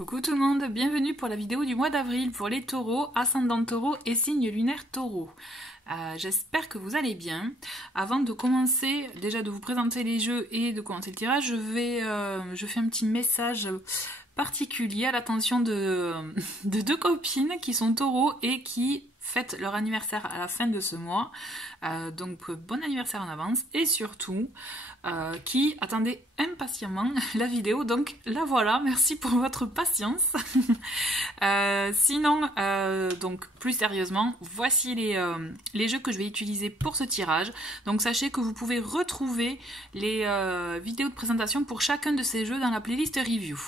Coucou tout le monde, bienvenue pour la vidéo du mois d'avril pour les taureaux, ascendant taureau et signe lunaire taureau. J'espère que vous allez bien. Avant de commencer, déjà de vous présenter les jeux et de commencer le tirage, je fais un petit message particulier à l'attention de deux copines qui sont taureaux et qui fêtent leur anniversaire à la fin de ce mois. Donc bon anniversaire en avance et surtout qui attendaient impatiemment la vidéo. Donc la voilà, merci pour votre patience. Sinon, donc plus sérieusement, voici les jeux que je vais utiliser pour ce tirage. Donc sachez que vous pouvez retrouver les vidéos de présentation pour chacun de ces jeux dans la playlist review.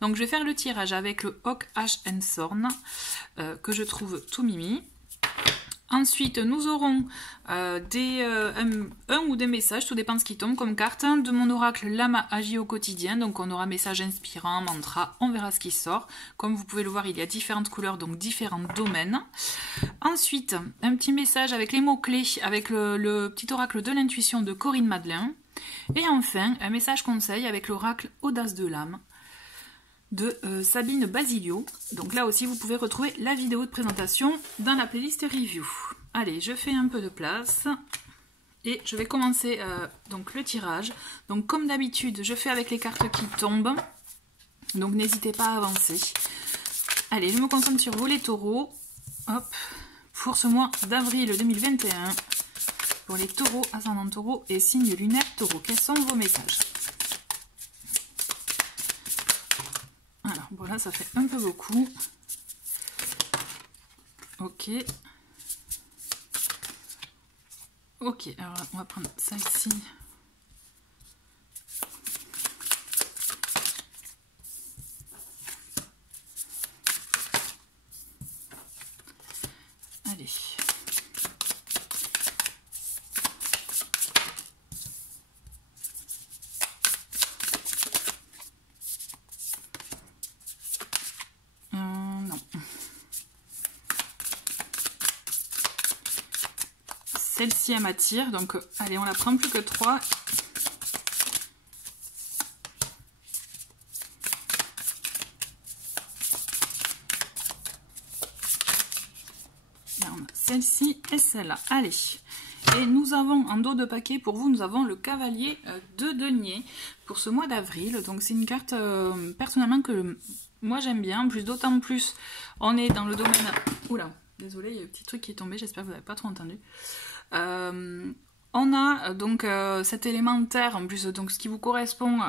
Donc je vais faire le tirage avec le Hawk Ash and Thorn que je trouve tout mimi. Ensuite, nous aurons un ou des messages, tout dépend de ce qui tombe comme carte, de mon oracle Lama agit au quotidien. Donc on aura message inspirant, mantra, on verra ce qui sort. Comme vous pouvez le voir, il y a différentes couleurs, donc différents domaines. Ensuite, un petit message avec les mots-clés, avec le petit oracle de l'intuition de Corinne Madeleine. Et enfin, un message conseil avec l'oracle Audace de l'âme de Sabine Basilio. Donc là aussi vous pouvez retrouver la vidéo de présentation dans la playlist review. Allez, je fais un peu de place et je vais commencer donc le tirage. Donc comme d'habitude je fais avec les cartes qui tombent, donc n'hésitez pas à avancer. Allez, je me concentre sur vous les taureaux. Hop, pour ce mois d'avril 2021 pour les taureaux, ascendant taureau et signe lunaire taureau. Quels sont vos messages? Alors voilà, ça fait un peu beaucoup. Ok. Ok, alors on va prendre ça ici. Allez. Non. Celle-ci, elle m'attire, donc allez, on la prend plus que 3. Celle-ci et celle-là. Allez. Et nous avons en dos de paquet, pour vous, nous avons le cavalier de denier pour ce mois d'avril. Donc c'est une carte personnellement que moi j'aime bien. En plus, d'autant plus, on est dans le domaine... Oula, désolé, il y a un petit truc qui est tombé, j'espère que vous n'avez pas trop entendu. On a donc cet élémentaire, en plus, donc ce qui vous correspond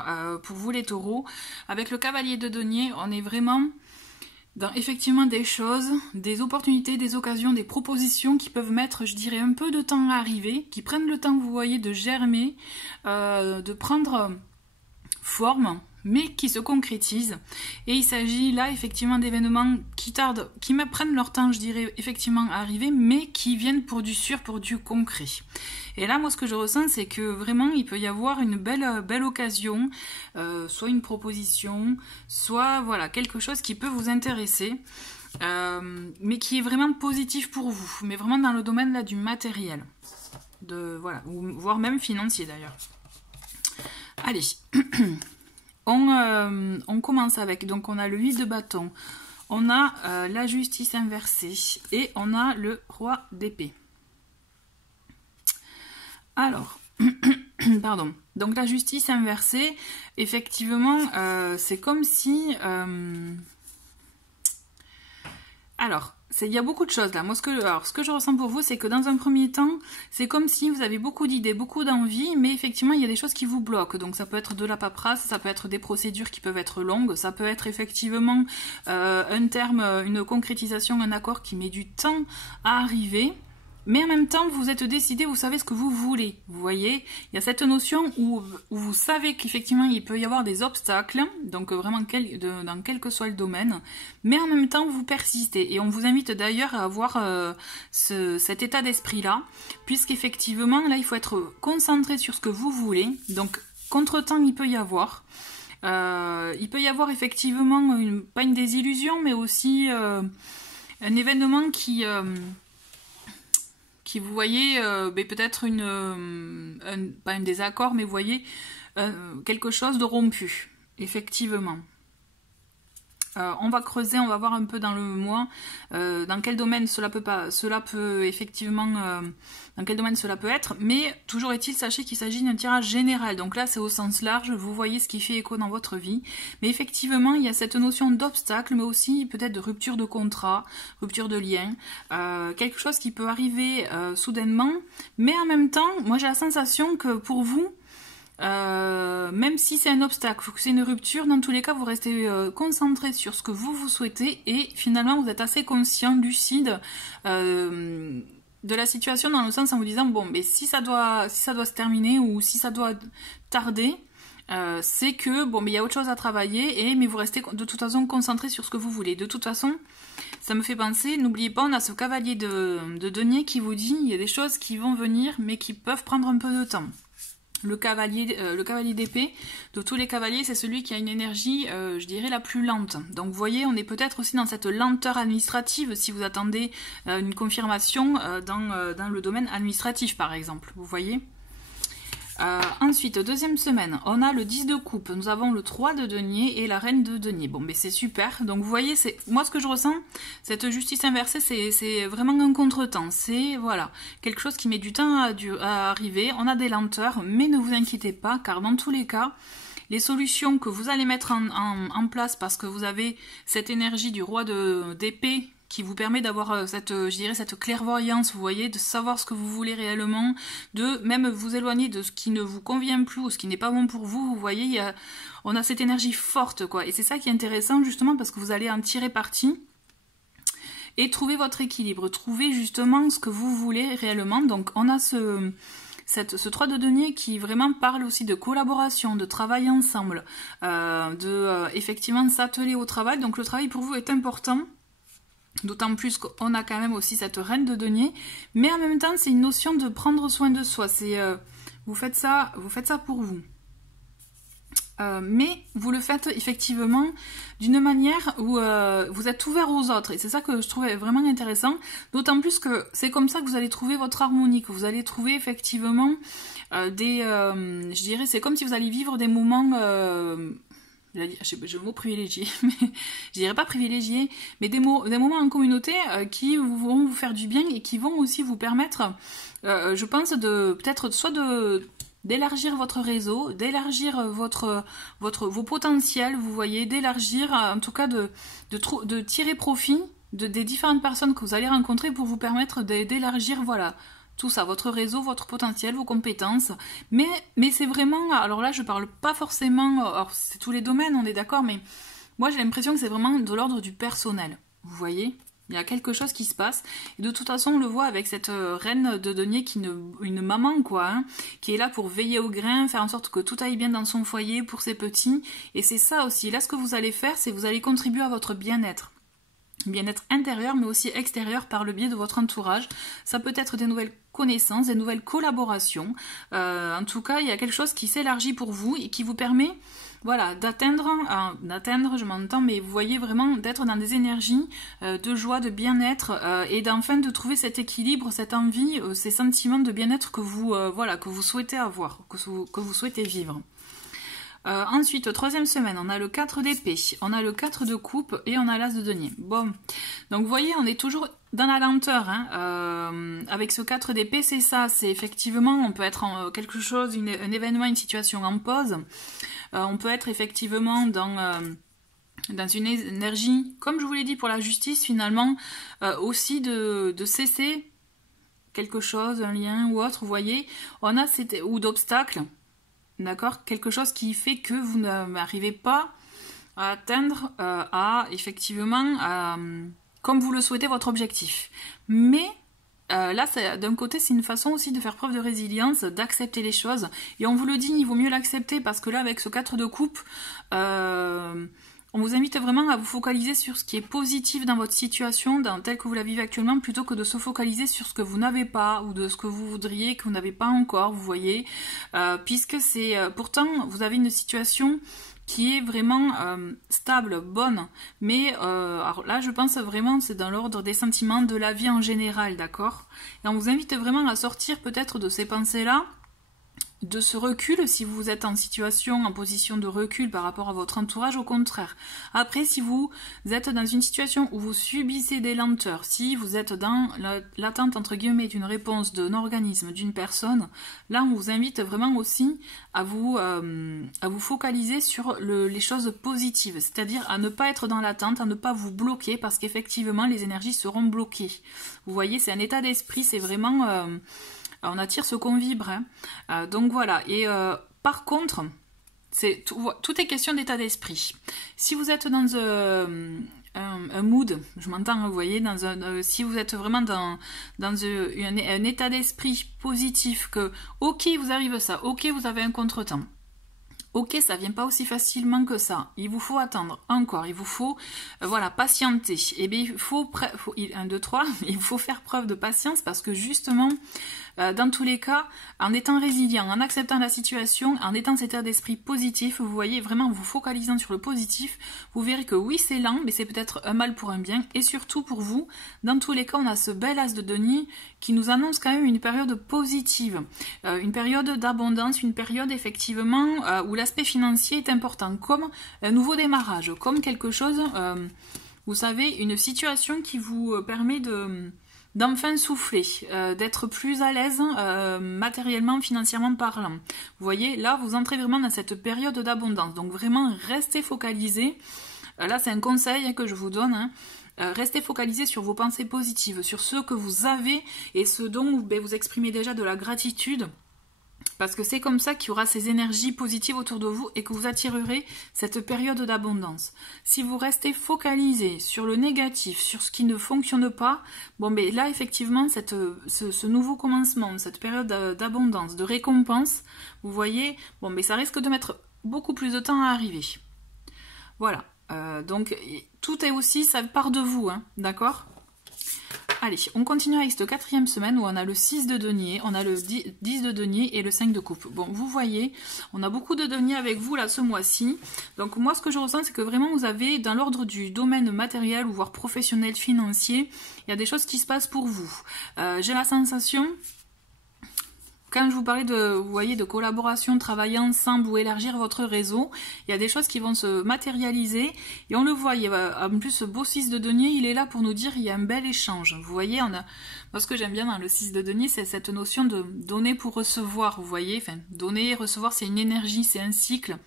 pour vous les taureaux. Avec le cavalier de denier, on est vraiment... dans effectivement des choses, des opportunités, des occasions, des propositions qui peuvent mettre, je dirais, un peu de temps à arriver, qui prennent le temps, vous voyez, de germer, de prendre forme, mais qui se concrétisent. Et il s'agit là, effectivement, d'événements qui tardent, qui prennent leur temps, je dirais, effectivement, à arriver, mais qui viennent pour du sûr, pour du concret. Et là, moi, ce que je ressens, c'est que vraiment, il peut y avoir une belle occasion, soit une proposition, soit, voilà, quelque chose qui peut vous intéresser, mais qui est vraiment positif pour vous, mais vraiment dans le domaine, là, du matériel, voilà, voire même financier, d'ailleurs. Allez, on commence avec, donc on a le 8 de bâton, on a la justice inversée, et on a le roi d'épée. Alors, pardon, donc la justice inversée, effectivement, c'est comme si... Alors, il y a beaucoup de choses là. Moi, ce que je ressens pour vous, c'est que dans un premier temps, c'est comme si vous avez beaucoup d'idées, beaucoup d'envie, mais effectivement, il y a des choses qui vous bloquent. Donc, ça peut être de la paperasse, ça peut être des procédures qui peuvent être longues, ça peut être effectivement un terme, une concrétisation, un accord qui met du temps à arriver. Mais en même temps, vous êtes décidé, vous savez ce que vous voulez. Vous voyez, il y a cette notion où vous savez qu'effectivement, il peut y avoir des obstacles, donc vraiment dans quel que soit le domaine, mais en même temps, vous persistez. Et on vous invite d'ailleurs à avoir cet état d'esprit-là, puisqu'effectivement, là, il faut être concentré sur ce que vous voulez. Donc, contre-temps, il peut y avoir. Il peut y avoir effectivement, pas une désillusion, mais aussi un événement qui vous voyez, peut-être pas un désaccord, mais vous voyez quelque chose de rompu, effectivement. On va creuser, on va voir un peu dans le mois dans quel domaine cela peut effectivement, dans quel domaine cela peut être, mais toujours est-il, sachez qu'il s'agit d'un tirage général, donc là c'est au sens large, vous voyez ce qui fait écho dans votre vie, mais effectivement il y a cette notion d'obstacle, mais aussi peut-être de rupture de contrat, rupture de lien, quelque chose qui peut arriver soudainement, mais en même temps, moi j'ai la sensation que pour vous, même si c'est un obstacle, que c'est une rupture, dans tous les cas vous restez concentré sur ce que vous souhaitez et finalement vous êtes assez conscient, lucide de la situation, dans le sens en vous disant bon, mais si ça doit se terminer ou si ça doit tarder, c'est que bon, mais il y a autre chose à travailler, mais vous restez de toute façon concentré sur ce que vous voulez. De toute façon, ça me fait penser, n'oubliez pas, on a ce cavalier de denier qui vous dit il y a des choses qui vont venir mais qui peuvent prendre un peu de temps. Le cavalier d'épée, de tous les cavaliers, c'est celui qui a une énergie, je dirais, la plus lente. Donc vous voyez, on est peut-être aussi dans cette lenteur administrative si vous attendez une confirmation dans le domaine administratif, par exemple. Vous voyez ? Ensuite, deuxième semaine, on a le 10 de coupe, nous avons le 3 de denier et la reine de denier. Bon, mais c'est super. Donc vous voyez, moi ce que je ressens, cette justice inversée, c'est vraiment un contretemps. C'est voilà, quelque chose qui met du temps à arriver. On a des lenteurs, mais ne vous inquiétez pas, car dans tous les cas, les solutions que vous allez mettre en place parce que vous avez cette énergie du roi d'épée qui vous permet d'avoir cette clairvoyance, vous voyez, de savoir ce que vous voulez réellement, de même vous éloigner de ce qui ne vous convient plus ou ce qui n'est pas bon pour vous, vous voyez, on a cette énergie forte, quoi. Et c'est ça qui est intéressant, justement, parce que vous allez en tirer parti et trouver votre équilibre, trouver justement ce que vous voulez réellement. Donc, on a ce 3 de denier qui vraiment parle aussi de collaboration, de travail ensemble, effectivement s'atteler au travail. Donc, le travail pour vous est important. D'autant plus qu'on a quand même aussi cette reine de denier, mais en même temps c'est une notion de prendre soin de soi. C'est vous faites ça pour vous, mais vous le faites effectivement d'une manière où vous êtes ouvert aux autres, et c'est ça que je trouvais vraiment intéressant. D'autant plus que c'est comme ça que vous allez trouver votre harmonie, que vous allez trouver effectivement je dirais, c'est comme si vous alliez vivre des moments. J'ai le mot privilégié, mais je dirais pas privilégié, mais des moments en communauté qui vont vous faire du bien et qui vont aussi vous permettre, je pense, peut-être soit d'élargir votre réseau, d'élargir vos potentiels, vous voyez, d'élargir, en tout cas de tirer profit des différentes personnes que vous allez rencontrer pour vous permettre d'élargir, voilà, tout ça, votre réseau, votre potentiel, vos compétences, mais c'est vraiment, alors là je parle pas forcément, alors c'est tous les domaines, on est d'accord, mais moi j'ai l'impression que c'est vraiment de l'ordre du personnel, vous voyez, il y a quelque chose qui se passe, et de toute façon on le voit avec cette reine de denier qui une maman quoi, hein, qui est là pour veiller au grain, faire en sorte que tout aille bien dans son foyer pour ses petits, et c'est ça aussi, là ce que vous allez faire, c'est vous allez contribuer à votre bien-être intérieur mais aussi extérieur par le biais de votre entourage. Ça peut être des nouvelles connaissances, des nouvelles collaborations, en tout cas il y a quelque chose qui s'élargit pour vous et qui vous permet, voilà, d'atteindre, je m'entends, mais vous voyez vraiment d'être dans des énergies de joie, de bien-être et d'enfin de trouver cet équilibre, cette envie, ces sentiments de bien-être que vous souhaitez avoir, que vous souhaitez vivre. Ensuite, troisième semaine, on a le 4 d'épée, on a le 4 de coupe et on a l'as de denier. Bon, donc vous voyez, on est toujours dans la lenteur, hein. Avec ce 4 d'épée, c'est ça, c'est effectivement, on peut être en quelque chose, un événement, une situation en pause, on peut être effectivement dans une énergie, comme je vous l'ai dit pour la justice, finalement, aussi de cesser quelque chose, un lien ou autre, vous voyez, on a ou d'obstacles. D'accord, quelque chose qui fait que vous n'arrivez pas à atteindre, effectivement, comme vous le souhaitez, votre objectif. Mais là, d'un côté, c'est une façon aussi de faire preuve de résilience, d'accepter les choses. Et on vous le dit, il vaut mieux l'accepter parce que là, avec ce 4 de coupe, on vous invite vraiment à vous focaliser sur ce qui est positif dans votre situation, telle que vous la vivez actuellement, plutôt que de se focaliser sur ce que vous n'avez pas ou de ce que vous voudriez, que vous n'avez pas encore, vous voyez. Puisque c'est pourtant, vous avez une situation qui est vraiment stable, bonne. Mais alors là, je pense vraiment, c'est dans l'ordre des sentiments de la vie en général, d'accord ? Et on vous invite vraiment à sortir peut-être de ces pensées-là, de ce recul si vous êtes en situation, en position de recul par rapport à votre entourage, au contraire. Après, si vous êtes dans une situation où vous subissez des lenteurs, si vous êtes dans l'attente entre guillemets d'une réponse d'un organisme, d'une personne, là on vous invite vraiment aussi à vous focaliser sur les choses positives, c'est-à-dire à ne pas être dans l'attente, à ne pas vous bloquer parce qu'effectivement les énergies seront bloquées. Vous voyez, c'est un état d'esprit, c'est vraiment... on attire ce qu'on vibre. Hein. Donc voilà. Et par contre, tout est question d'état d'esprit. Si vous êtes dans un mood, je m'entends, vous voyez, si vous êtes vraiment dans un état d'esprit positif, que ok, vous arrive ça, ok, vous avez un contretemps. Ok, ça vient pas aussi facilement que ça. Il vous faut attendre encore. Il vous faut, voilà, patienter. Et bien, il faut 1, 2, 3. Il faut faire preuve de patience parce que justement, dans tous les cas, en étant résilient, en acceptant la situation, en étant cet état d'esprit positif, vous voyez, vraiment en vous focalisant sur le positif, vous verrez que oui, c'est lent, mais c'est peut-être un mal pour un bien. Et surtout pour vous, dans tous les cas, on a ce bel as de denier qui nous annonce quand même une période positive, une période d'abondance, une période effectivement où l'aspect financier est important, comme un nouveau démarrage, comme quelque chose, vous savez, une situation qui vous permet d'enfin souffler, d'être plus à l'aise matériellement, financièrement parlant. Vous voyez, là, vous entrez vraiment dans cette période d'abondance. Donc vraiment, restez focalisés. Là, c'est un conseil que je vous donne. Hein. Restez focalisés sur vos pensées positives, sur ce que vous avez et ce dont vous exprimez déjà de la gratitude. Parce que c'est comme ça qu'il y aura ces énergies positives autour de vous et que vous attirerez cette période d'abondance. Si vous restez focalisé sur le négatif, sur ce qui ne fonctionne pas, bon ben là effectivement ce nouveau commencement, cette période d'abondance, de récompense, vous voyez, bon ben ça risque de mettre beaucoup plus de temps à arriver. Voilà, donc tout est aussi, ça part de vous, hein, d'accord ? Allez, on continue avec cette 4e semaine où on a le 6 de denier, on a le 10 de denier et le 5 de coupe. Bon, vous voyez, on a beaucoup de denier avec vous là ce mois-ci. Donc moi, ce que je ressens, c'est que vraiment vous avez, dans l'ordre du domaine matériel ou voire professionnel, financier, il y a des choses qui se passent pour vous. J'ai la sensation... Quand je vous parlais vous voyez, de collaboration, travailler ensemble ou élargir votre réseau, il y a des choses qui vont se matérialiser et on le voit. En plus, ce beau 6 de denier, il est là pour nous dire qu'il y a un bel échange. Vous voyez, moi ce que j'aime bien dans le 6 de denier, c'est cette notion de donner pour recevoir. Vous voyez, enfin, donner et recevoir, c'est une énergie, c'est un cycle.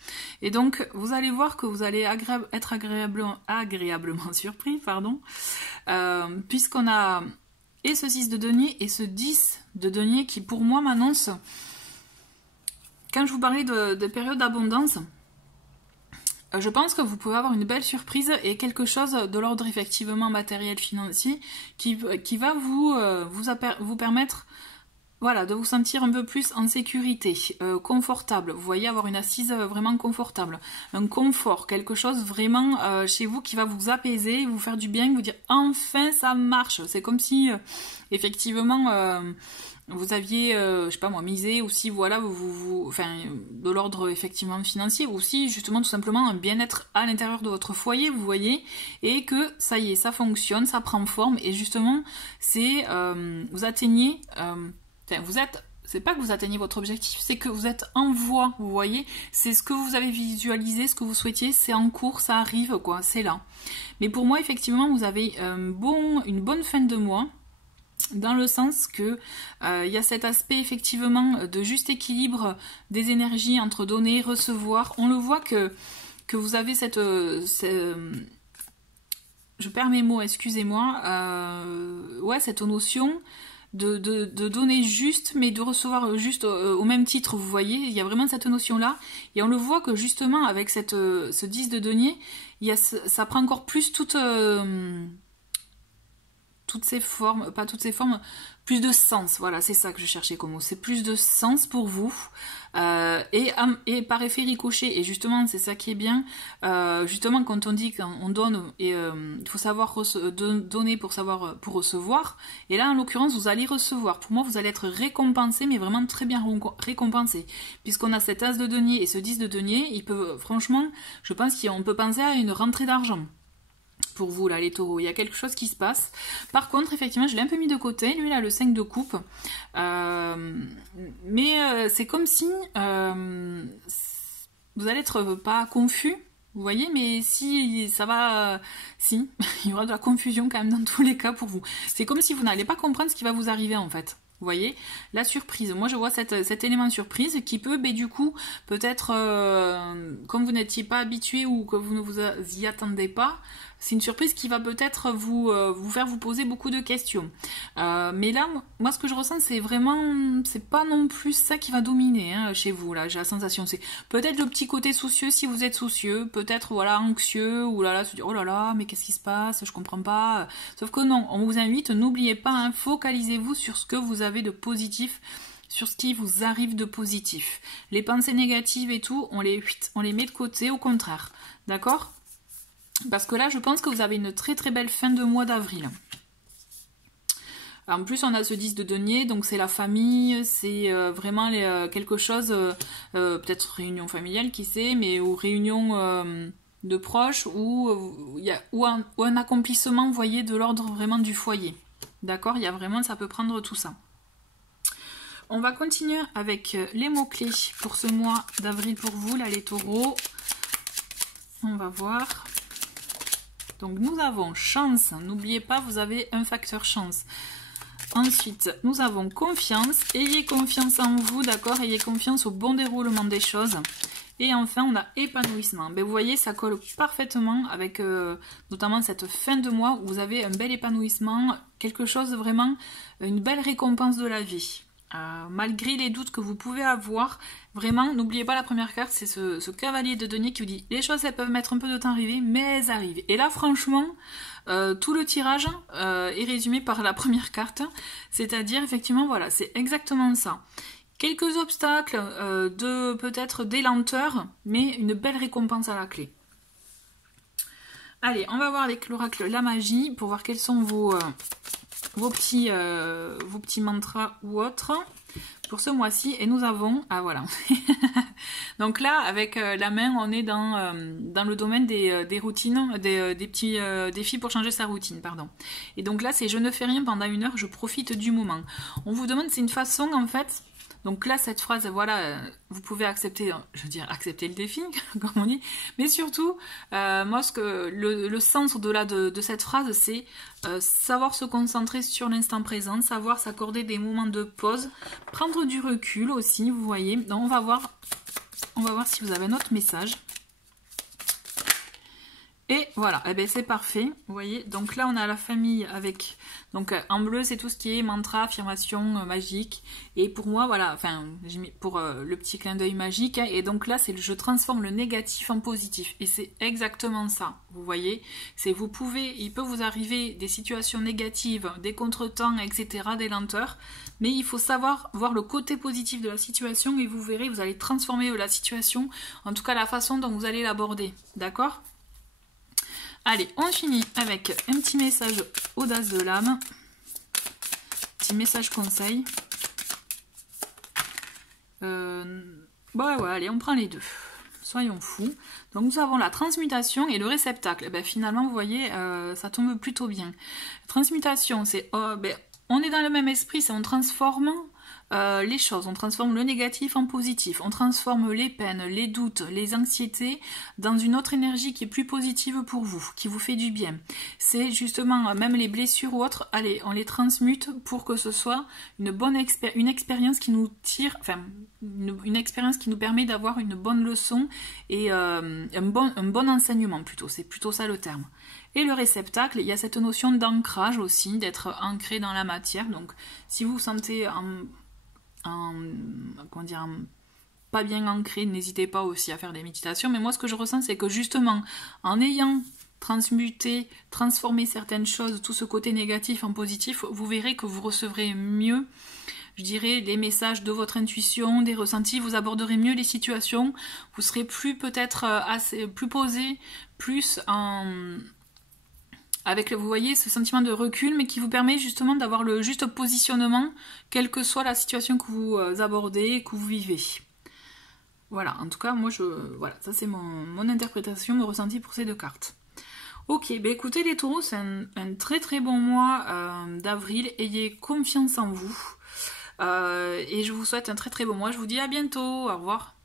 Et donc, vous allez voir que vous allez être agréablement surpris, puisqu'on a... et ce 6 de denier et ce 10 de denier qui pour moi m'annonce, quand je vous parlais de période d'abondance, je pense que vous pouvez avoir une belle surprise et quelque chose de l'ordre effectivement matériel financier qui va vous permettre, voilà, de vous sentir un peu plus en sécurité, confortable. Vous voyez, avoir une assise vraiment confortable, un confort, quelque chose vraiment chez vous qui va vous apaiser, vous faire du bien, vous dire enfin ça marche. C'est comme si effectivement vous aviez, je sais pas moi, misé, ou si voilà, enfin, de l'ordre effectivement financier, ou si justement tout simplement un bien-être à l'intérieur de votre foyer, vous voyez, et que ça y est, ça fonctionne, ça prend forme, et justement c'est vous atteignez. C'est pas que vous atteignez votre objectif, c'est que vous êtes en voie, vous voyez, c'est ce que vous avez visualisé, ce que vous souhaitiez, c'est en cours, ça arrive, quoi, c'est là. Mais pour moi, effectivement, vous avez une bonne fin de mois, dans le sens que il y a cet aspect, effectivement, de juste équilibre des énergies entre donner et recevoir. On le voit que vous avez je perds mes mots, excusez-moi, ouais, cette notion de donner juste, mais de recevoir juste au même titre, vous voyez, il y a vraiment cette notion-là, et on le voit que justement, avec ce 10 de denier, ça prend encore plus toutes ces formes, pas toutes ces formes, plus de sens, voilà, c'est ça que je cherchais comme mot, c'est plus de sens pour vous, et par effet ricochet, et justement c'est ça qui est bien, justement quand on dit qu'on donne, et il faut savoir donner pour recevoir, et là en l'occurrence vous allez recevoir, pour moi vous allez être récompensé, mais vraiment très bien récompensé, puisqu'on a cet as de denier et ce 10 de denier, franchement, je pense qu'on peut penser à une rentrée d'argent. pour vous là les taureaux, il y a quelque chose qui se passe. Par contre effectivement je l'ai un peu mis de côté, lui là le 5 de coupe, mais c'est comme si vous allez être pas confus, vous voyez, mais si ça va, si, il y aura de la confusion quand même dans tous les cas pour vous. C'est comme si vous n'allez pas comprendre ce qui va vous arriver en fait. Vous voyez, la surprise. Moi, je vois cet élément de surprise qui peut, mais du coup, peut-être, comme vous n'étiez pas habitué ou que vous ne vous y attendez pas, c'est une surprise qui va peut-être vous faire vous poser beaucoup de questions. Mais là, moi, ce que je ressens, c'est vraiment, c'est pas non plus ça qui va dominer hein, chez vous. Là, j'ai la sensation, c'est peut-être le petit côté soucieux si vous êtes soucieux, peut-être voilà anxieux ou là se dire oh là là, mais qu'est-ce qui se passe, je comprends pas. Sauf que non, on vous invite, n'oubliez pas, hein, focalisez-vous sur ce que vous avez de positif, sur ce qui vous arrive de positif. Les pensées négatives et tout, on les met de côté, au contraire, d'accord? Parce que là, je pense que vous avez une très très belle fin de mois d'avril. En plus, on a ce 10 de denier, donc c'est la famille, c'est vraiment quelque chose, peut-être réunion familiale, qui sait, mais ou réunion de proches, ou un accomplissement, vous voyez, de l'ordre vraiment du foyer. D'accord? Il y a vraiment, ça peut prendre tout ça. On va continuer avec les mots-clés pour ce mois d'avril pour vous, là, les taureaux. On va voir. Donc, nous avons chance. N'oubliez pas, vous avez un facteur chance. Ensuite, nous avons confiance. Ayez confiance en vous, d'accord? Ayez confiance au bon déroulement des choses. Et enfin, on a épanouissement. Ben, vous voyez, ça colle parfaitement avec notamment cette fin de mois où vous avez un bel épanouissement, quelque chose vraiment, une belle récompense de la vie. Malgré les doutes que vous pouvez avoir, vraiment, n'oubliez pas la première carte, c'est ce cavalier de denier qui vous dit les choses elles peuvent mettre un peu de temps à arriver, mais elles arrivent. Et là, franchement, tout le tirage est résumé par la première carte, c'est-à-dire effectivement, voilà, c'est exactement ça. Quelques obstacles, peut-être des lenteurs, mais une belle récompense à la clé. Allez, on va voir avec l'oracle la magie pour voir quels sont vos petits mantras ou autres pour ce mois-ci. Et nous avons... Ah voilà. Donc là, avec la main, on est dans le domaine des routines, des petits défis pour changer sa routine, pardon. Et donc là, c'est je ne fais rien pendant 1 heure, je profite du moment. On vous demande, c'est une façon en fait... Donc là, cette phrase, voilà, vous pouvez accepter, je veux dire, accepter le défi, comme on dit, mais surtout, moi, le sens au-delà de cette phrase, c'est savoir se concentrer sur l'instant présent, savoir s'accorder des moments de pause, prendre du recul aussi, vous voyez. Donc on va voir si vous avez un autre message. Et voilà, eh ben c'est parfait, vous voyez. Donc là, on a la famille avec... Donc en bleu, c'est tout ce qui est mantra, affirmation magique. Et pour moi, voilà, enfin, j'ai mis pour le petit clin d'œil magique. Hein, et donc là, c'est je transforme le négatif en positif. Et c'est exactement ça, vous voyez. C'est il peut vous arriver des situations négatives, des contretemps, etc., des lenteurs. Mais il faut savoir voir le côté positif de la situation et vous verrez, vous allez transformer la situation, en tout cas la façon dont vous allez l'aborder, d'accord ? Allez, on finit avec un petit message audace de l'âme. Petit message conseil. Ouais, allez, on prend les deux. Soyons fous. Donc nous avons la transmutation et le réceptacle. Ben, finalement, vous voyez, ça tombe plutôt bien. Transmutation, c'est... on est dans le même esprit, c'est on transforme... les choses, on transforme le négatif en positif, on transforme les peines, les doutes, les anxiétés dans une autre énergie qui est plus positive pour vous, qui vous fait du bien. C'est justement, même les blessures ou autres, allez, on les transmute pour que ce soit une bonne une expérience qui nous tire, enfin, une expérience qui nous permet d'avoir une bonne leçon et un bon enseignement plutôt, c'est plutôt ça le terme. Et le réceptacle, il y a cette notion d'ancrage aussi, d'être ancré dans la matière, donc si vous vous sentez pas bien ancré, n'hésitez pas aussi à faire des méditations, mais moi ce que je ressens c'est que justement en ayant transformé certaines choses, tout ce côté négatif en positif, vous verrez que vous recevrez mieux, je dirais, les messages de votre intuition, des ressentis, vous aborderez mieux les situations, vous serez plus peut-être plus posé, plus avec, vous voyez, ce sentiment de recul, mais qui vous permet justement d'avoir le juste positionnement, quelle que soit la situation que vous abordez, que vous vivez. Voilà, en tout cas, moi, voilà, ça c'est mon interprétation, mon ressenti pour ces deux cartes. Ok, bah écoutez les taureaux, c'est un très très bon mois d'avril. Ayez confiance en vous. Et je vous souhaite un très très bon mois. Je vous dis à bientôt. Au revoir.